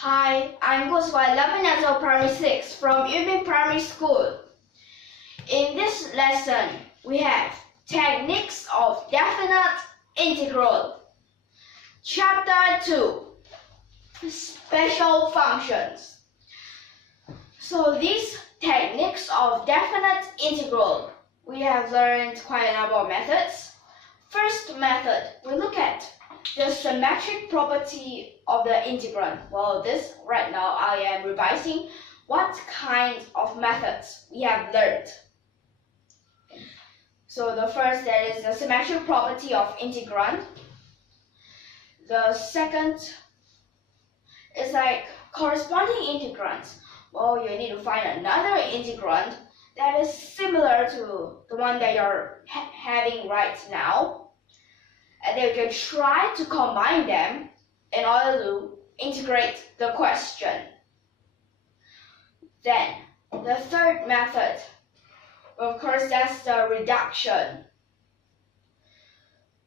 Hi, I'm GUO CHENGXI Primary 6 from YUMIN Primary School. In this lesson, we have Techniques of Definite Integral. Chapter 2, Special Functions. So these techniques of definite integral, we have learned quite a number of methods. First method, we look at the symmetric property of the integrand. Well, this right now I am revising what kind of methods we have learned. So the first, that is the symmetric property of integrand. The second is like corresponding integrands. Well, you need to find another integrand that is similar to the one that you're having right now. And then you can try to combine them in order to integrate the question. Then, the third method, of course, that's the reduction.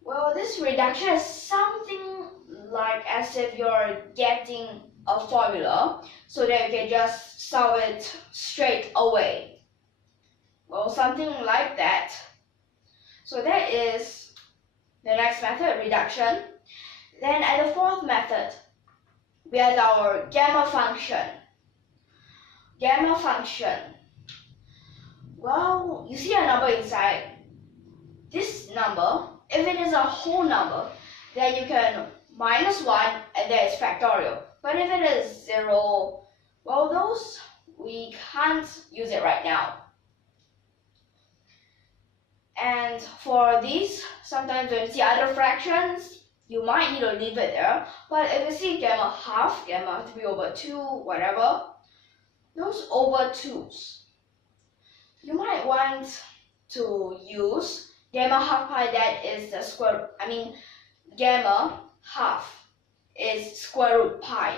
Well, this reduction is something like as if you're getting a formula so that you can just solve it straight away. Well, something like that. So that is the next method, reduction. Then at the fourth method, we have our gamma function. Gamma function. Well, you see a number inside. This number, if it is a whole number, then you can minus 1 and then it's factorial. But if it is 0, well, those we can't use it right now. And for these, sometimes when you see other fractions, you might need to leave it there. But if you see gamma half, gamma 3/2, whatever, those over 2's, you might want to use gamma half pi, that is the square, gamma half is square root pi.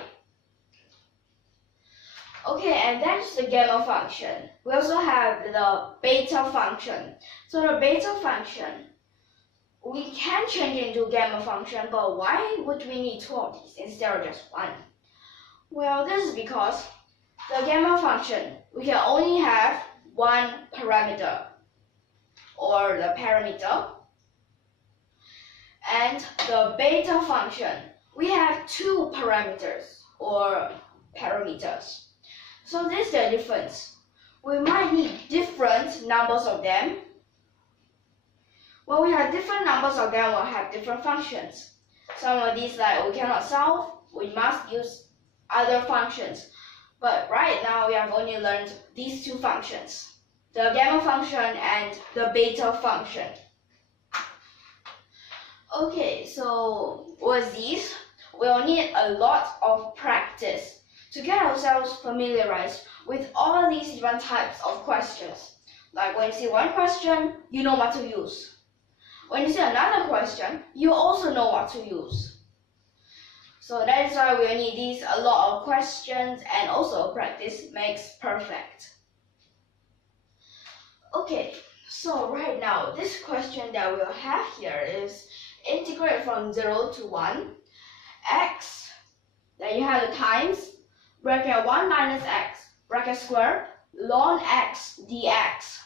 Okay, and that's the gamma function. We also have the beta function. So the beta function, we can change it into gamma function, but why would we need two of these instead of just one? Well, this is because the gamma function, we can only have one parameter, or the parameter. And the beta function, we have two parameters, or parameters. So this is the difference. We might need different numbers of them. When we have different numbers of them, we'll have different functions. Some of these like we cannot solve, we must use other functions. But right now we have only learned these two functions, the gamma function and the beta function. Okay, so with these, we'll need a lot of practice to get ourselves familiarized with all these different types of questions. Like when you see one question, you know what to use. When you see another question, you also know what to use. So that is why we need these a lot of questions, and also practice makes perfect. Okay, so right now this question that we'll have here is integrate from 0 to 1 x, then you have the times bracket 1 minus x, bracket square, ln x dx.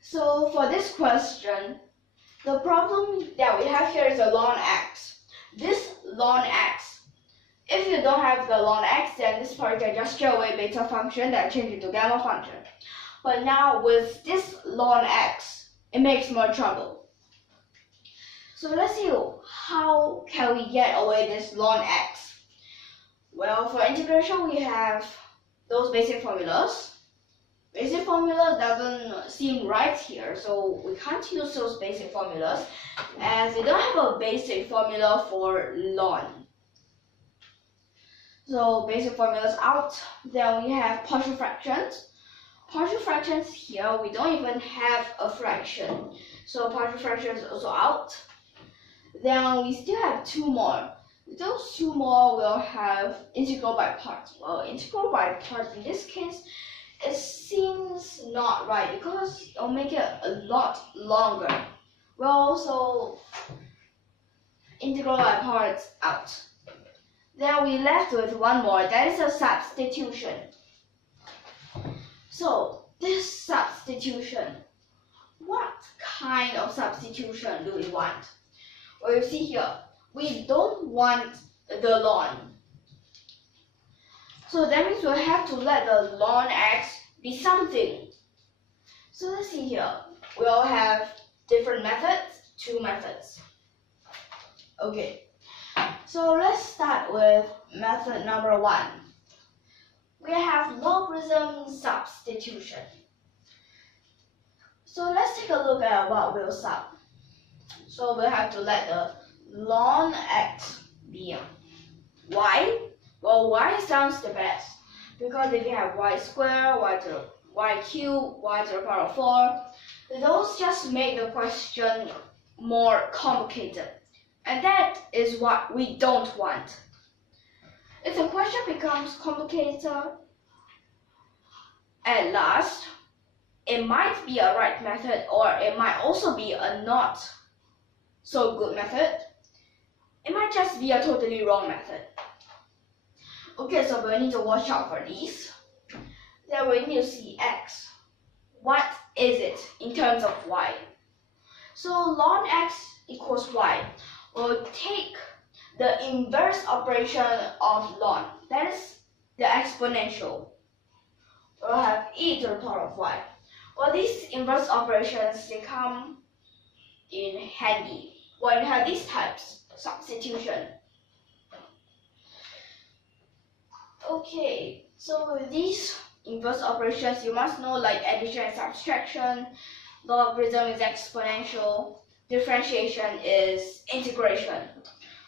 So for this question, the problem that we have here is the ln x. This ln x, if you don't have the ln x, then this part can just straight away beta function that change it to gamma function. But now with this ln x, it makes more trouble. So let's see, how can we get away this ln x? Well, for integration, we have those basic formulas. Basic formula doesn't seem right here, so we can't use those basic formulas as we don't have a basic formula for ln. So basic formulas out. Then we have partial fractions. Partial fractions here, we don't even have a fraction. So partial fractions also out. Then we still have two more. Those two more will have integral by parts. Well, integral by parts in this case, it seems not right because it'll make it a lot longer. Well, so integral by parts out. Then we left with one more, that is a substitution. So this substitution, what kind of substitution do we want? Well, you see here, we don't want the ln. So that means we'll have to let the ln x be something. So let's see here, we'll have different methods, two methods. Okay, so let's start with method number 1. We have logarithm substitution. So let's take a look at what we'll sub. So we'll have to let the ln x be y. Well, y sounds the best because if you have y squared, y cubed, y to the power of 4, those just make the question more complicated. And that is what we don't want. If the question becomes complicated, at last, it might be a right method or it might also be a not so good method. It might just be a totally wrong method. Okay, so we need to watch out for these. Then we need to see x. What is it in terms of y? So ln x equals y. We'll take the inverse operation of ln, that is the exponential. We'll have e to the power of y. Well, these inverse operations, they come in handy when you have these types, substitution. Okay, so with these inverse operations, you must know like addition and subtraction, logarithm is exponential, differentiation is integration.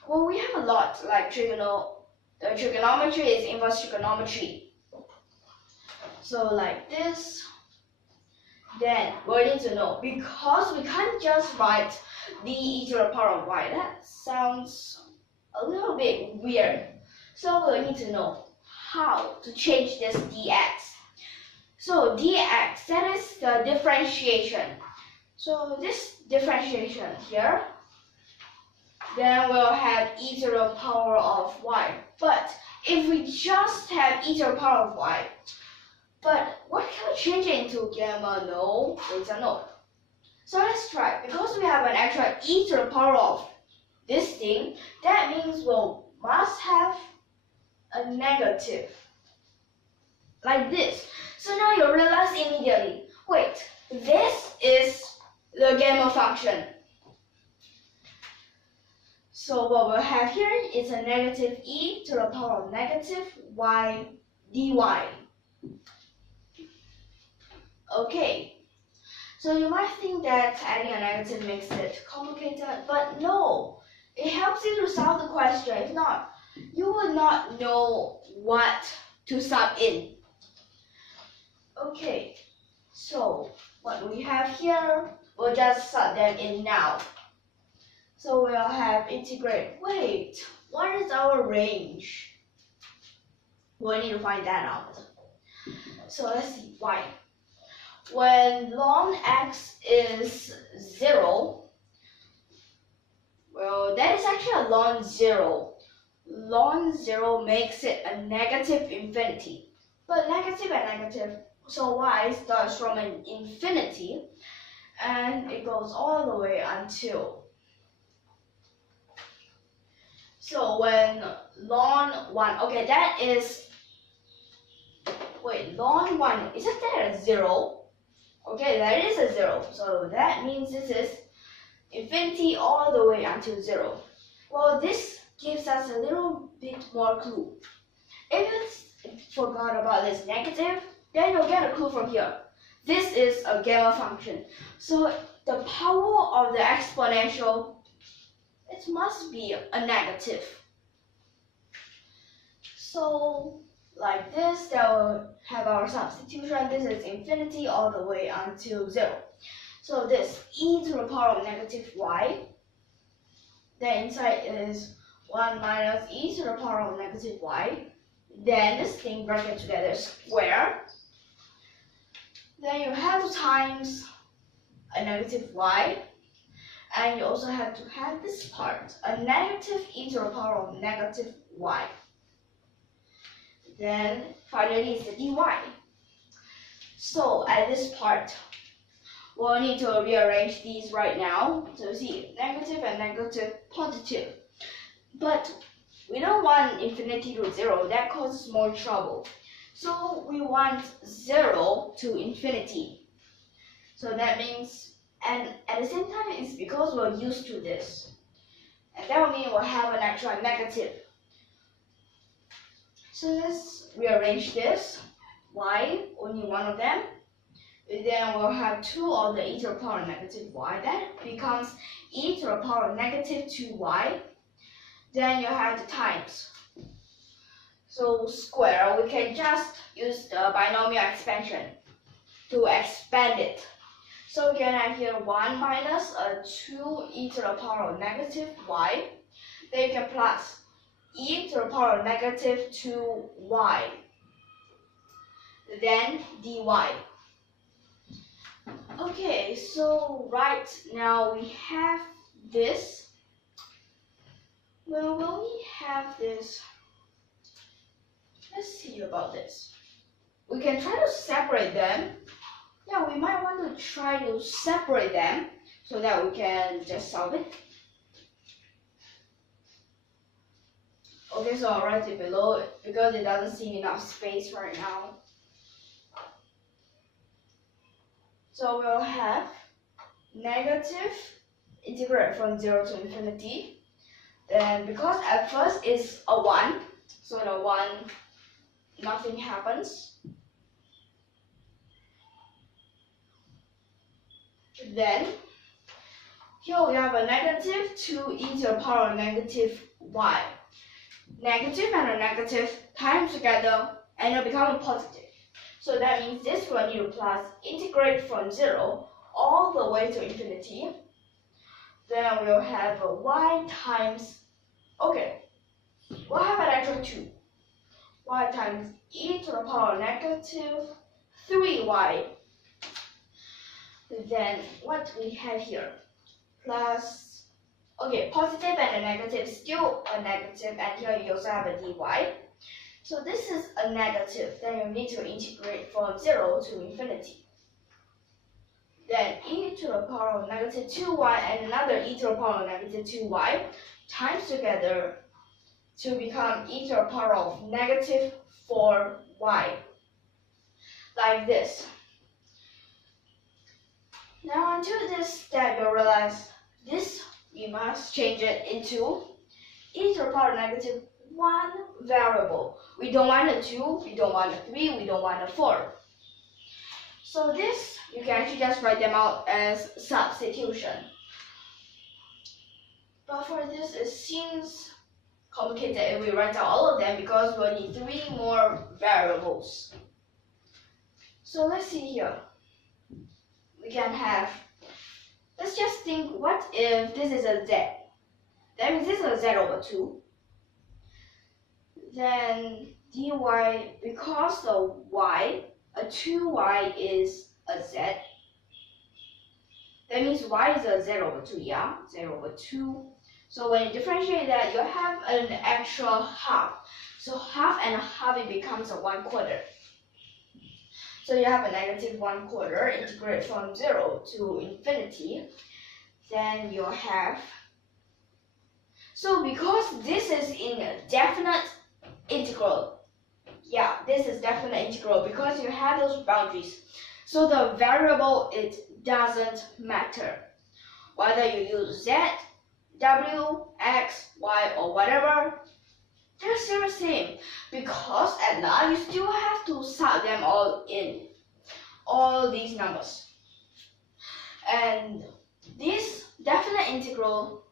Well, we have a lot like trigonometry is inverse trigonometry. So like this, then we need to know, because we can't just write d to the power of y. That sounds a little bit weird. So we need to know how to change this dx. So dx, that is the differentiation. So this differentiation here, then we'll have e to the power of y. But if we just have e to the power of y, but what can we change it into gamma? No, beta, no. So let's try. Because we have an extra e to the power of this thing, that means we must have a negative. Like this. So now you realize immediately, wait, this is the gamma function. So what we'll have here is a negative e to the power of negative y dy. Okay, so you might think that adding a negative makes it complicated, but no, it helps you to solve the question. If not, you would not know what to sub in. Okay, so what we have here, we'll just sub them in now. So we'll have integrate. Wait, what is our range? We need to find that out. So let's see, y. When ln x is 0, well, that is actually a ln 0. Ln 0 makes it a negative infinity. But negative and negative, so y starts from an infinity and it goes all the way until. So when ln 1, okay, that is, wait, ln 1, isn't that a 0? Okay, that is a 0. So that means this is infinity all the way until 0. Well, this gives us a little bit more clue. If you forgot about this negative, then you'll get a clue from here. This is a gamma function. So the power of the exponential, it must be a negative. So like this, that will have our substitution. This is infinity all the way until 0. So this e to the power of negative y, then inside is 1 minus e to the power of negative y. Then this thing bracket together square. Then you have times a negative y. And you also have to have this part, a negative e to the power of negative y. Then finally is the dy. So at this part, we'll need to rearrange these right now. So see, negative and negative, positive. But we don't want infinity to 0, that causes more trouble. So we want 0 to infinity. So that means, and at the same time, it's because we're used to this. And that will mean we'll have an extra negative. So let's rearrange this. Y, only one of them. Then we'll have 2 of the e to the power negative y. That becomes e to the power negative 2y. Then you have the times. So square, we can just use the binomial expansion to expand it. So we can have here 1 minus 2 e to the power of negative y. Then you can plus e to the power of negative 2y. Then dy. Okay, so right now we have this. Well, when we have this, let's see about this. We can try to separate them. Yeah, we might want to try to separate them so that we can just solve it. Okay, so I'll write it below because it doesn't seem enough space right now. So we'll have negative integrate from 0 to infinity. Then because at first it's a 1, so the 1, nothing happens. Then here we have a negative 2e to the power of negative y. Negative and a negative times together and it'll become a positive. So that means this will need to plus integrate from 0 all the way to infinity. Then we'll have a y times, okay, we'll have an extra 2. Y times e to the power of negative 3y. Then what we have here, plus, okay, positive and a negative, still a negative, and here you also have a dy. So this is a negative, then you need to integrate from 0 to infinity. Then e to the power of negative 2y and another e to the power of negative 2y times together to become e to the power of negative 4y. Like this. Now until this step, you'll realize this, we must change it into e to the power of negative 1 variable. We don't want a 2, we don't want a 3, we don't want a 4. So this, you can actually just write them out as substitution. But for this, it seems complicated if we write out all of them because we'll need 3 more variables. So let's see here. We can have, let's just think, what if this is a z? That means this is a z over 2. Then dy, because the y, a 2y is a z. That means y is a z over 2, yeah? Z over 2. So when you differentiate that, you have an extra half. So half and a half, it becomes a 1/4. So you have a negative 1/4, integrate from 0 to infinity. Then you have, so because this is in a definite integral, yeah, this is definite integral because you have those boundaries. So the variable, it doesn't matter. Whether you use z, w, x, y, or whatever, they're still the same. Because at last, you still have to sub them all in, all these numbers. And this definite integral,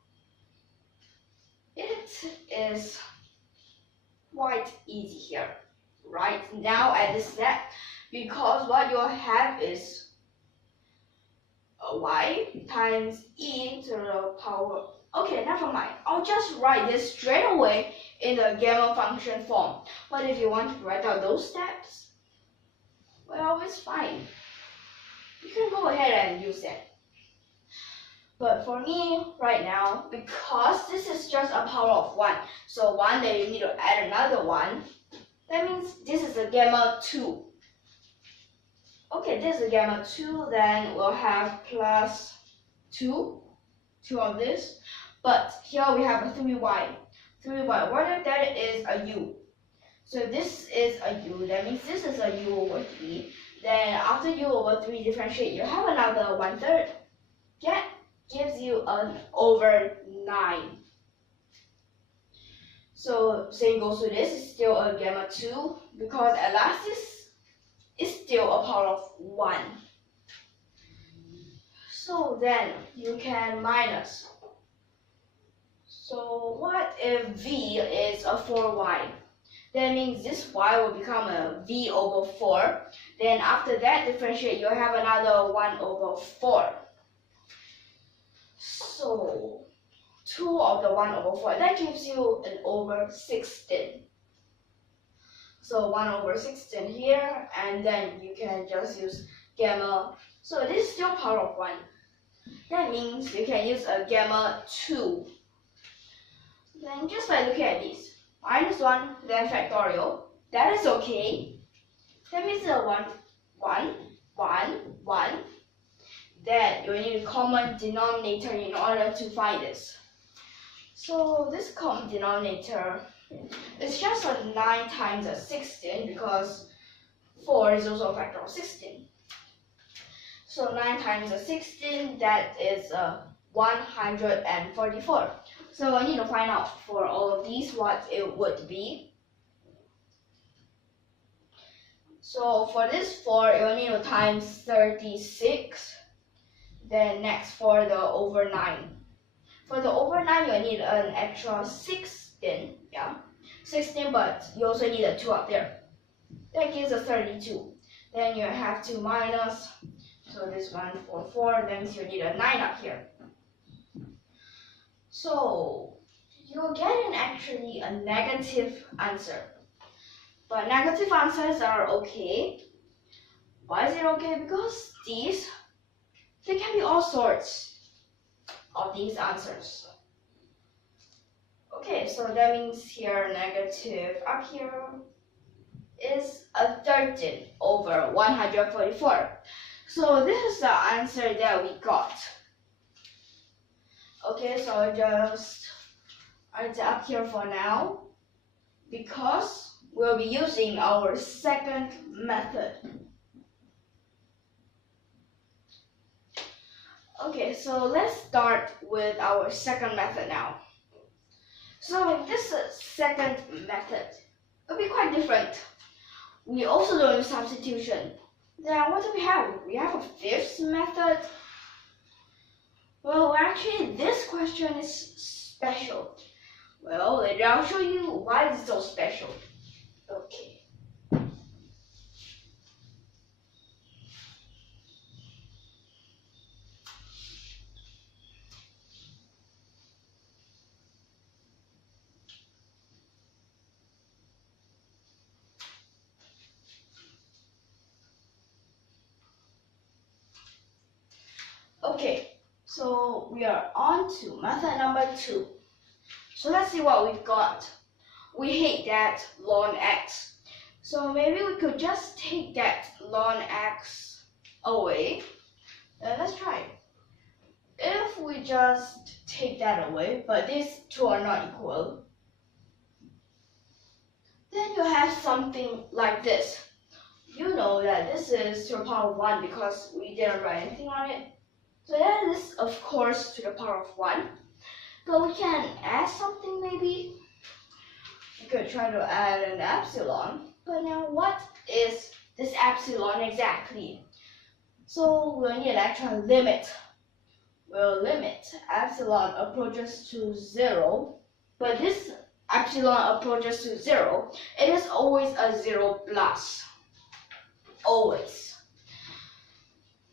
it is quite easy here, right now at this step, because what you'll have is a y times e to the power. Okay, never mind. I'll just write this straight away in the gamma function form. But if you want to write out those steps, well, it's fine. You can go ahead and use that. But for me right now, because this is just a power of 1, so 1, then you need to add another 1. That means this is a gamma 2. Okay, this is a gamma 2, then we'll have plus 2 of this. But here we have a 3y. 3y, what if that is a u? So this is a u, that means this is a u over 3. Then after u over 3 differentiate, you have another 1/3. That gives you an over 9. So same goes to this, it's still a gamma 2 because at last this is still a power of 1. So then you can minus. So what if v is a 4y? That means this y will become a v over 4. Then after that differentiate, you'll have another 1 over 4. So 2 of the 1 over 4, that gives you an over 16. So 1 over 16 here, and then you can just use gamma. So this is still power of 1. That means you can use a gamma 2. Then just by looking at these, minus 1, then factorial, that is okay. That means a 1, 1, 1, 1. Then you need a common denominator in order to find this. So this common denominator is just a 9 times a 16 because 4 is also a factor of 16. So 9 times a 16, that is 144. So I need to find out for all of these what it would be. So for this 4, you need to times 36. Then next for the over 9. For the over 9, you need an extra 16. Yeah, 16, but you also need a 2 up there. That gives us 32. Then you have to minus. So this one for 4, that means you need a 9 up here. So you're getting actually a negative answer. But negative answers are okay. Why is it okay? Because these, there can be all sorts of these answers. Okay, so that means here negative up here is a 13 over 144. So this is the answer that we got. Okay, so just write it up here for now because we'll be using our second method. Okay, so let's start with our second method now. So in this second method, it'll be quite different. We also don't use substitution. Then what do we have? We have a fifth method. Well, actually, this question is special. Well, later I'll show you why it's so special. Okay. Okay, so we are on to method number 2. So let's see what we've got. We hate that ln x. So maybe we could just take that ln x away. Let's try it. If we just take that away, but these two are not equal, then you have something like this. You know that this is to the power of 1 because we didn't write anything on it. So that is, of course, to the power of 1. But we can add something maybe. We could try to add an epsilon. But now what is this epsilon exactly? So we'll need an extra limit. We'll limit epsilon approaches to 0. But this epsilon approaches to 0. It is always a 0 plus. Always.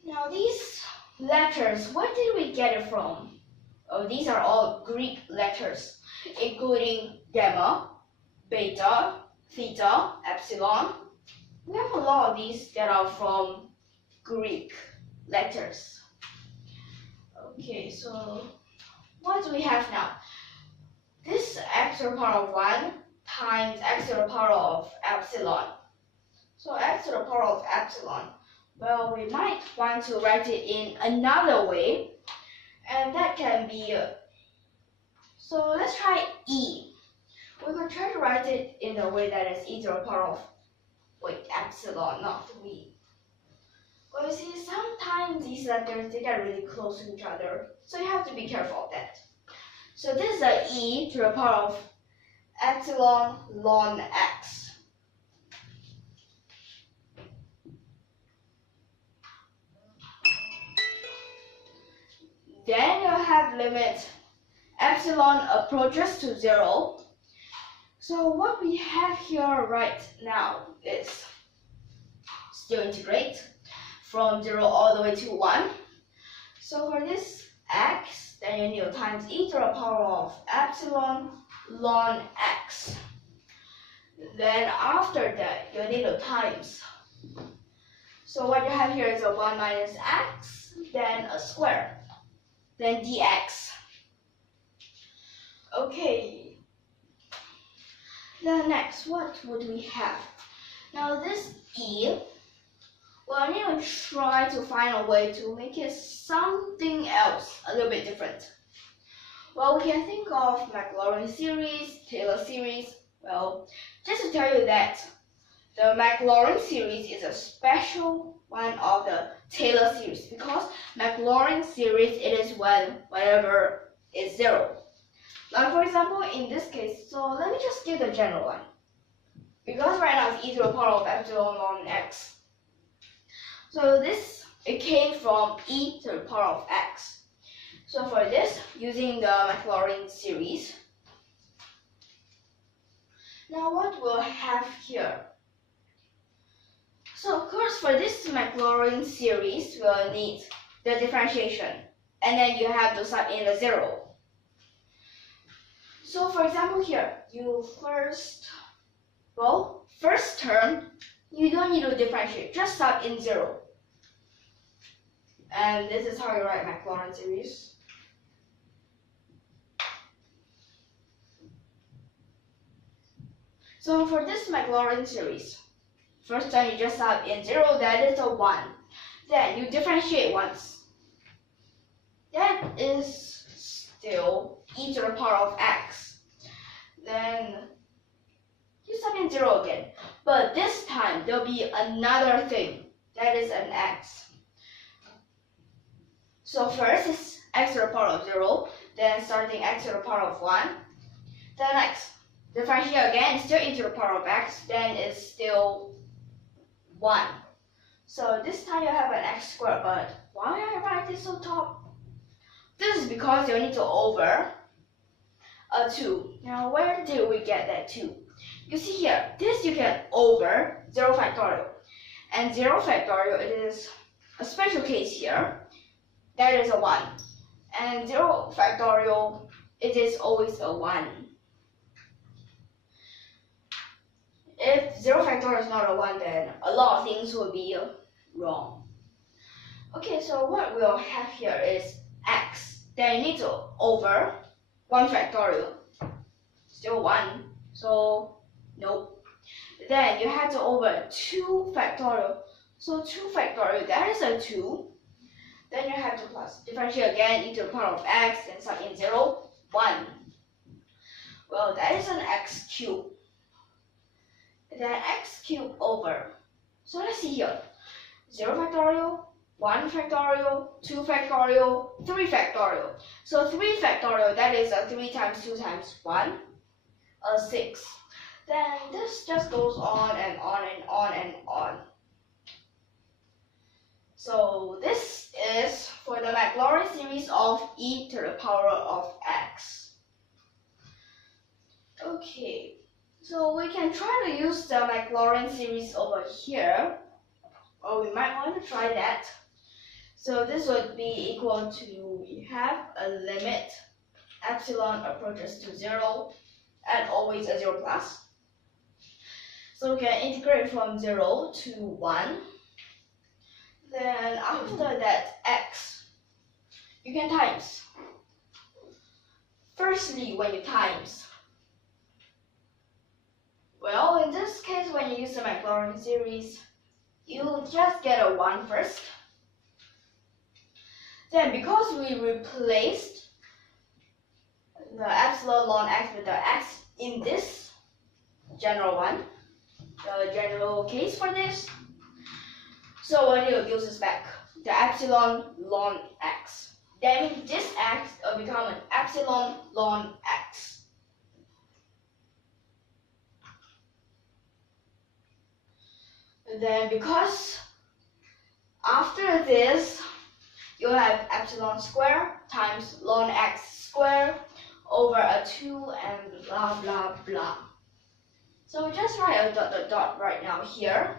Now these letters, where did we get it from? Oh, these are all Greek letters, including gamma, beta, theta, epsilon. We have a lot of these that are from Greek letters. Okay, so what do we have now? This x to the power of 1 times x to the power of epsilon. So x to the power of epsilon. Well, we might want to write it in another way, and that can be, so let's try e. We're going to try to write it in a way that is e to the power of, epsilon, not 3. Well, you see, sometimes these letters, they get really close to each other, so you have to be careful of that. So this is a e to the power of epsilon ln x. Then you have limit epsilon approaches to 0. So what we have here right now is still integrate from 0 all the way to 1. So for this x, then you need to times e to the power of epsilon ln x. Then after that, you need to times. So what you have here is a 1 minus x, then a square, then dx. Okay. Then next, what would we have? Now this e, well, I need to try to find a way to make it something else, a little bit different. Well, we can think of Maclaurin series, Taylor series. Well, just to tell you that the Maclaurin series is a special one of the Taylor series, because Maclaurin series, it is when whatever is 0. Like for example, in this case, so let me just give the general one. Because right now it's e to the power of epsilon ln x. So this, it came from e to the power of x. So for this, using the Maclaurin series. Now what we'll have here? So of course for this Maclaurin series, we'll need the differentiation. And then you have to sub in the 0. So for example here, you first term, you don't need to differentiate, just sub in 0. And this is how you write Maclaurin series. So for this Maclaurin series, first time you just sub in 0, that is a 1. Then you differentiate once. That is still e to the power of x. Then you sub in 0 again. But this time there'll be another thing. That is an x. So first is x to the power of 0. Then starting x to the power of 1. Then next, differentiate again, still e to the power of x. Then it's still 1. So this time you have an x squared, but why I write this on top? This is because you need to over a 2. Now where did we get that 2? You see here, this you can over 0 factorial. And 0 factorial, it is a special case here. That is a 1. And 0 factorial, it is always a 1. If 0 factorial is not a 1, then a lot of things will be wrong. Okay, so what we'll have here is x. Then you need to over 1 factorial. Still 1, so nope. Then you have to over 2 factorial. So 2 factorial, that is a 2. Then you have to plus. Differentiate again, e to the power of x, then sub in 0, 1. Well, that is an x cubed. Then x cubed over. So let's see here. 0 factorial, 1 factorial, 2 factorial, 3 factorial. So 3 factorial, that is a 3 times 2 times 1, a 6. Then this just goes on and on and on and on. So this is for the Maclaurin series of e to the power of x. Okay, so we can try to use the Maclaurin series over here, or we might want to try that. So this would be equal to, we have a limit epsilon approaches to 0 and always a 0 plus. So we can integrate from 0 to 1. Then after that x, you can times. Firstly, when you times, well, in this case, when you use the Maclaurin series, you just get a 1 first. Then, because we replaced the epsilon ln x with the x in this general one, the general case for this, so when you use this back, the epsilon ln x, that means this x will become an epsilon ln x. Then because after this, you have epsilon square times ln x square over a 2 and blah blah blah. So just write a dot dot dot right now here.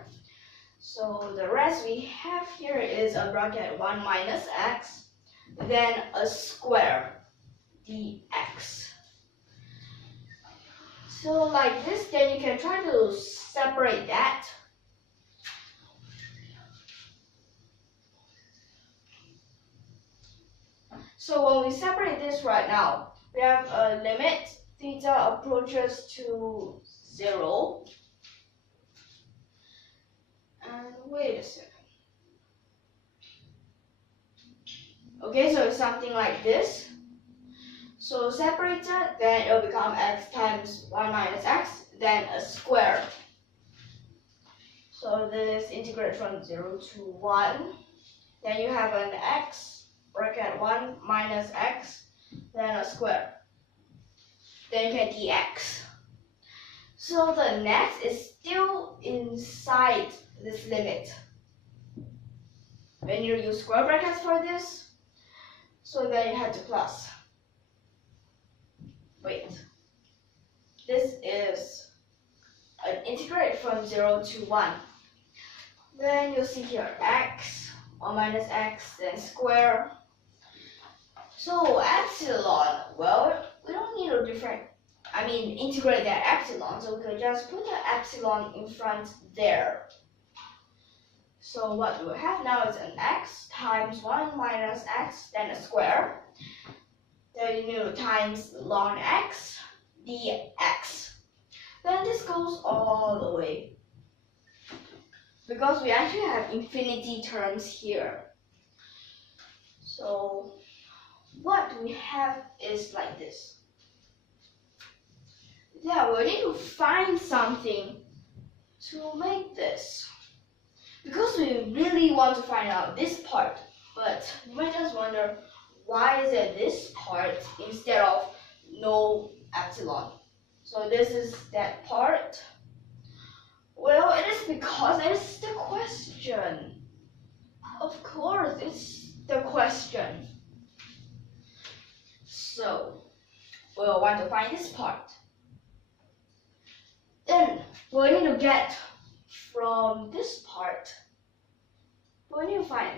So the rest we have here is a bracket 1 minus x, then a square dx. So like this, then you can try to separate that. So when we separate this right now, we have a limit theta approaches to 0. And wait a second. Okay, so it's something like this. So separate that, then it will become x times 1 minus x, then a square. So this integrates from 0 to 1. Then you have an x bracket 1 minus x, then a square. Then you get dx. So the next is still inside this limit. When you use square brackets for this, so then you have to plus. Wait. This is an integrate from 0 to 1. Then you see here x, 1 minus x, then square. So epsilon, well, we don't need a different, integrate that epsilon, so we could just put the epsilon in front there. So what we have now is an x times 1 minus x, then a square. Then you need to times ln x dx. Then this goes all the way, because we actually have infinity terms here. So what we have is like this. Yeah, we need to find something to make this, because we really want to find out this part, but you might just wonder, why is it this part instead of no epsilon? So this is that part. Well, it is because it's the question. Of course, it's the question. So we'll want to find this part. Then we need to get from this part, we need to find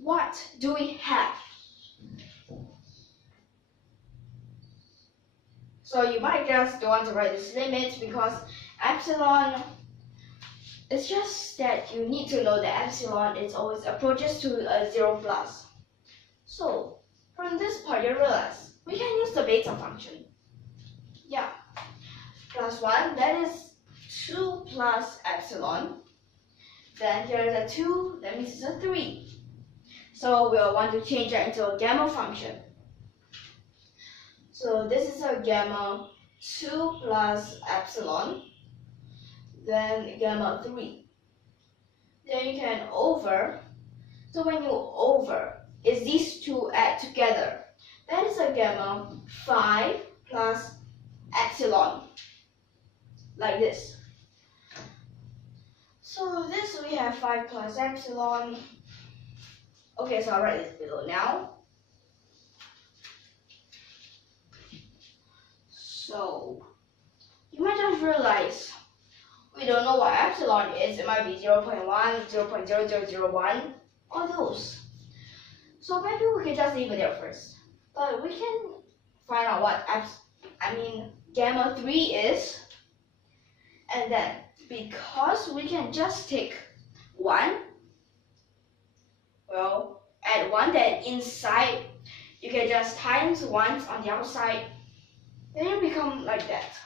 what do we have. So you might just don't want to write this limit, because epsilon, it's just that you need to know that epsilon is always approaches to a 0 plus. So from this part you realize we can use the beta function. Yeah, plus 1, that is 2 plus epsilon. Then here is a 2, that means it's a 3. So we'll want to change that into a gamma function. So this is a gamma 2 plus epsilon, then gamma 3. Then you can over, so when you over, is these two add together. That is a gamma 5 plus epsilon, like this. So this we have 5 plus epsilon. Okay, so I'll write this below now. So you might just realize we don't know what epsilon is. It might be 0.1, 0.0001, all those. So maybe we can just leave it there first. But we can find out what gamma 3 is. And then because we can just take 1, well, add 1, then inside you can just times once on the outside, then you become like that.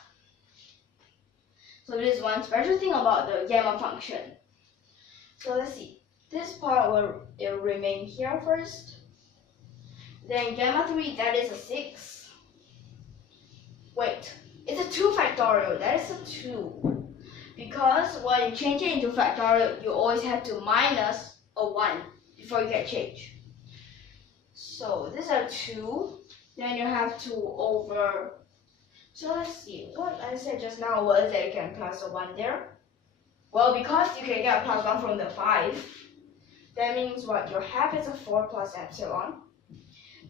So this is one special thing about the gamma function. So let's see, this part will remain here first. Then gamma 3, that is a 6. Wait, it's a 2 factorial, that is a 2. Because when you change it into factorial, you always have to minus a 1 before you can change. So this is a 2, then you have 2 over. So let's see, what I said just now was that you can plus a 1 there. Well, because you can get a plus 1 from the 5, that means what you have is a 4 plus epsilon.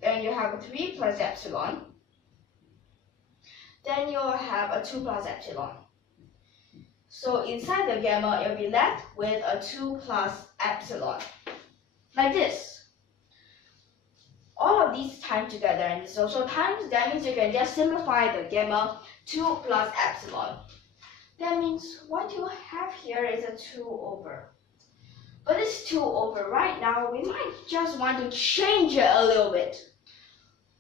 Then you have a 3 plus epsilon. Then you'll have a 2 plus epsilon. So inside the gamma, you'll be left with a 2 plus epsilon. Like this. All of these times together, and this also times, that means you can just simplify the gamma 2 plus epsilon. That means what you have here is a 2 over. But this 2 over right now, we might just want to change it a little bit.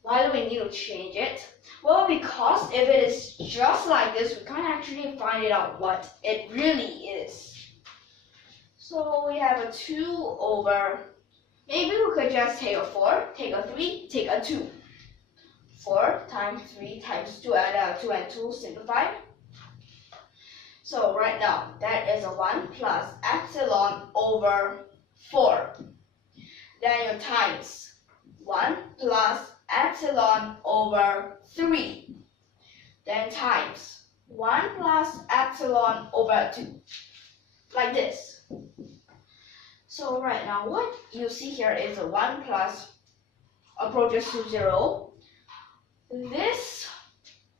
Why do we need to change it? Well, because if it is just like this, we can't actually find it out what it really is. So we have a 2 over, maybe we could just take a 4, take a 3, take a 2. 4 times 3 times 2, add up 2 and 2, simplify. So right now, that is a 1 plus epsilon over 4. Then your times 1 plus epsilon over 3. Then times 1 plus epsilon over 2. Like this. So right now, what you see here is a 1 plus approaches to 0. This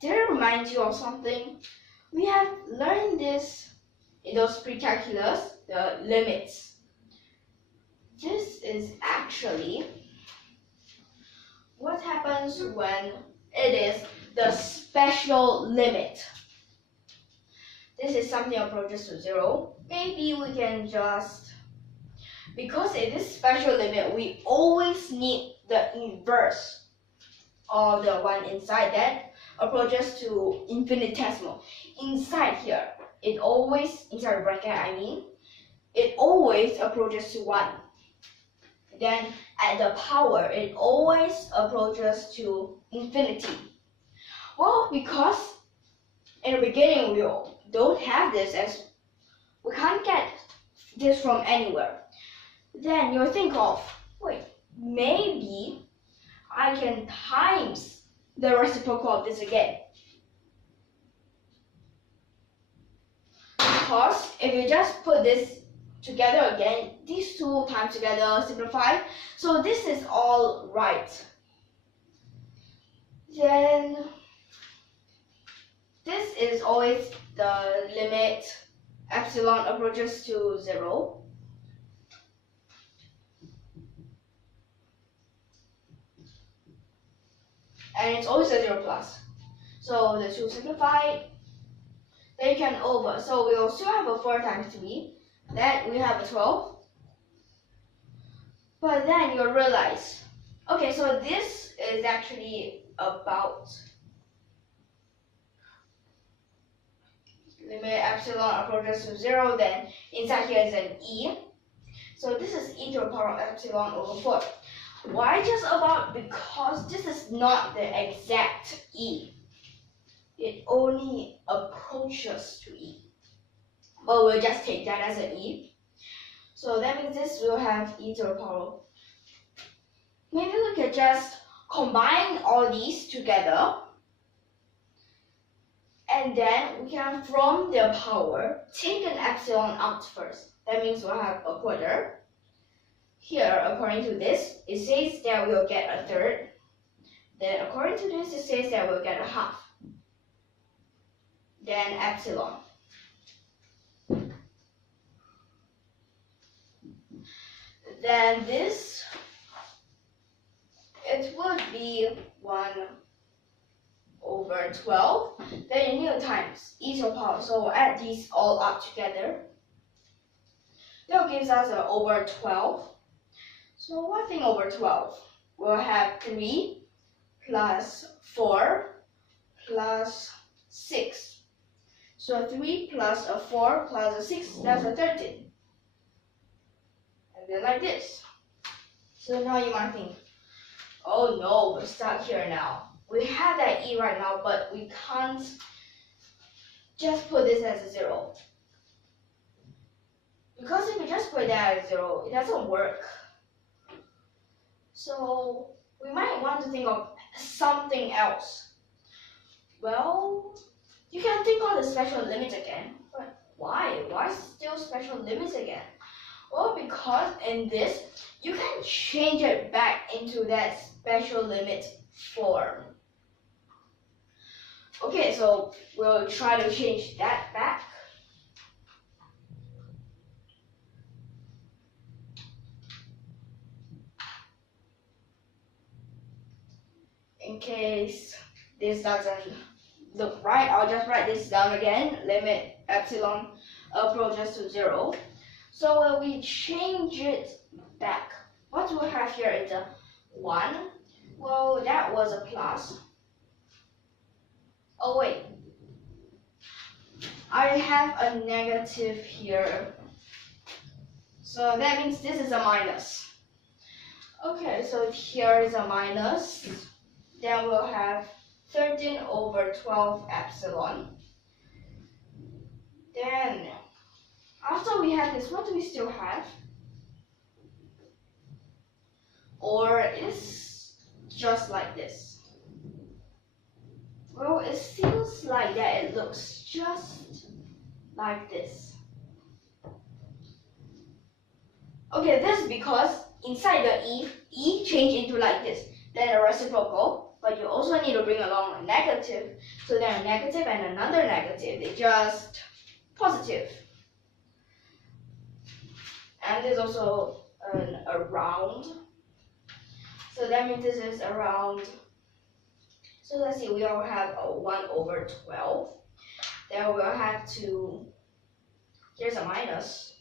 did it remind you of something? We have learned this in those pre-calculus, the limits. This is actually what happens when it is the special limit. This is something approaches to 0. Maybe we can just, because it is special limit, we always need the inverse of the one inside that approaches to infinitesimal. Inside here, it always, inside the bracket I mean, it always approaches to 1. Then at the power, it always approaches to infinity. Well, because in the beginning we don't have this, as we can't get this from anywhere. Then you'll think of, wait, maybe I can times the reciprocal of this again. Because if you just put this together again, these two times together simplify. So this is all right. Then this is always the limit epsilon approaches to 0. And it's always a 0 plus. So the 2 simplified, then you can over. So we'll still have a 4 times 3. Then we have a 12. But then you'll realize, okay, so this is actually about limit epsilon approaches to 0, then inside here is an e. So this is e to the power of epsilon over 4. Why just about? Because this is not the exact e. It only approaches to e. But we'll just take that as an e. So that means this will have e to the power. Maybe we could just combine all these together. And then we can, from the power, take an epsilon out first. That means we'll have a quarter. Here, according to this, it says that we'll get a third. Then according to this, it says that we'll get a half. Then epsilon. Then this, it would be 1 over 12. Then you need times e to the power. So we'll add these all up together. That gives us an over 12. So 1 thing over 12. We'll have 3 plus 4 plus 6. So 3 plus a 4 plus a 6, that's a 13. And then like this. So now you might think, oh no, we're stuck here now. We have that e right now, but we can't just put this as a 0. Because if we just put that as 0, it doesn't work. So we might want to think of something else. Well, you can think of the special limit again. But why? Why still special limits again? Well, because in this, you can change it back into that special limit form. Okay, so we'll try to change that back. In case this doesn't look right, I'll just write this down again. Limit epsilon approaches to 0. So when we change it back, what we have here is a 1. Well, that was a plus. Oh wait, I have a negative here. So that means this is a minus. Okay, so here is a minus. Then we'll have 13 over 12 epsilon. Then, after we have this, what do we still have? Or it's just like this? Well, it seems like that it looks just like this. Okay, this is because inside the e change into like this. Then a reciprocal, but you also need to bring along a negative. So then a negative and another negative, they're just positive. And there's also an around. So that means this is around. So let's see, we will have a 1 over 12. Then we'll have to, here's a minus,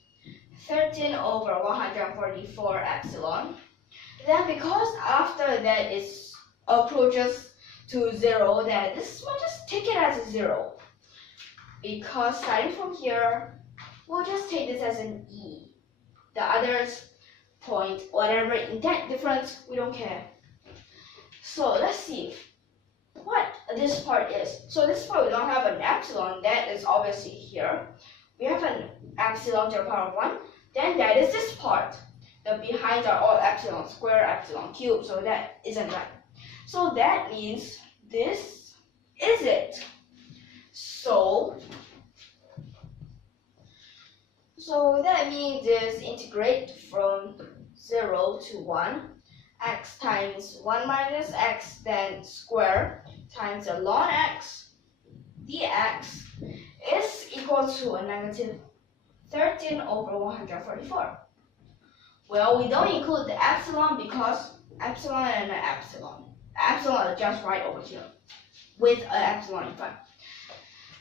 13 over 144 epsilon. Then because after that it approaches to 0, then this one just take it as a 0. Because starting from here, we'll just take this as an e. The others point, whatever in that difference, we don't care. So let's see what this part is. So this part we don't have an epsilon, that is obviously here. We have an epsilon to the power of 1, then that is this part. The behinds are all epsilon square, epsilon cube, so that isn't right. So that means this is it. So that means this integrate from 0 to 1, x times 1 minus x, then square times the ln x dx is equal to a negative 13 over 144. Well, we don't include the epsilon because epsilon and an epsilon. Epsilon is just right over here with an epsilon in front.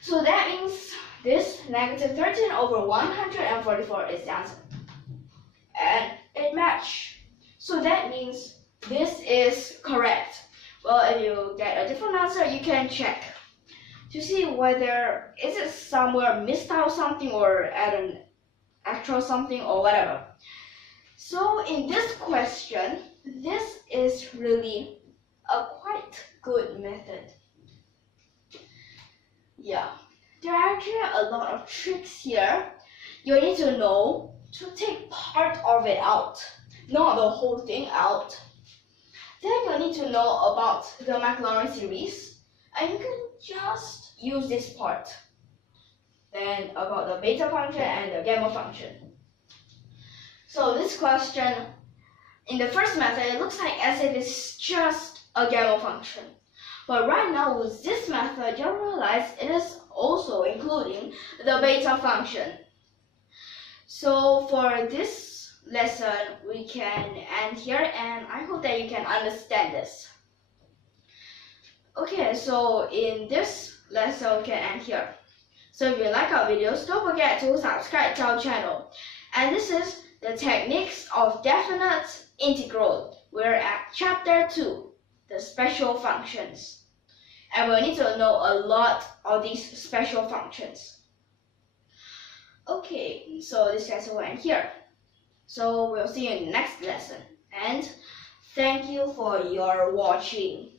So that means this negative 13 over 144 is the answer. And it matches. So that means this is correct. Well, if you get a different answer, you can check to see whether is it somewhere missed out something or add an actual something or whatever. So in this question, this is really a quite good method. Yeah, there are actually a lot of tricks here. You need to know to take part of it out, not the whole thing out. Then you need to know about the Maclaurin series, and you can just use this part. Then about the beta function and the gamma function. So this question, in the first method, it looks like as if it's just a gamma function. But right now with this method, you'll realize it is also including the beta function. So for this lesson, we can end here, and I hope that you can understand this. Okay, so in this lesson, we can end here. So if you like our videos, don't forget to subscribe to our channel. And this is the techniques of definite integral. We're at chapter 2. the special functions. And we'll need to know a lot of these special functions. Okay, so this lesson will end here. So we'll see you in the next lesson. And thank you for your watching.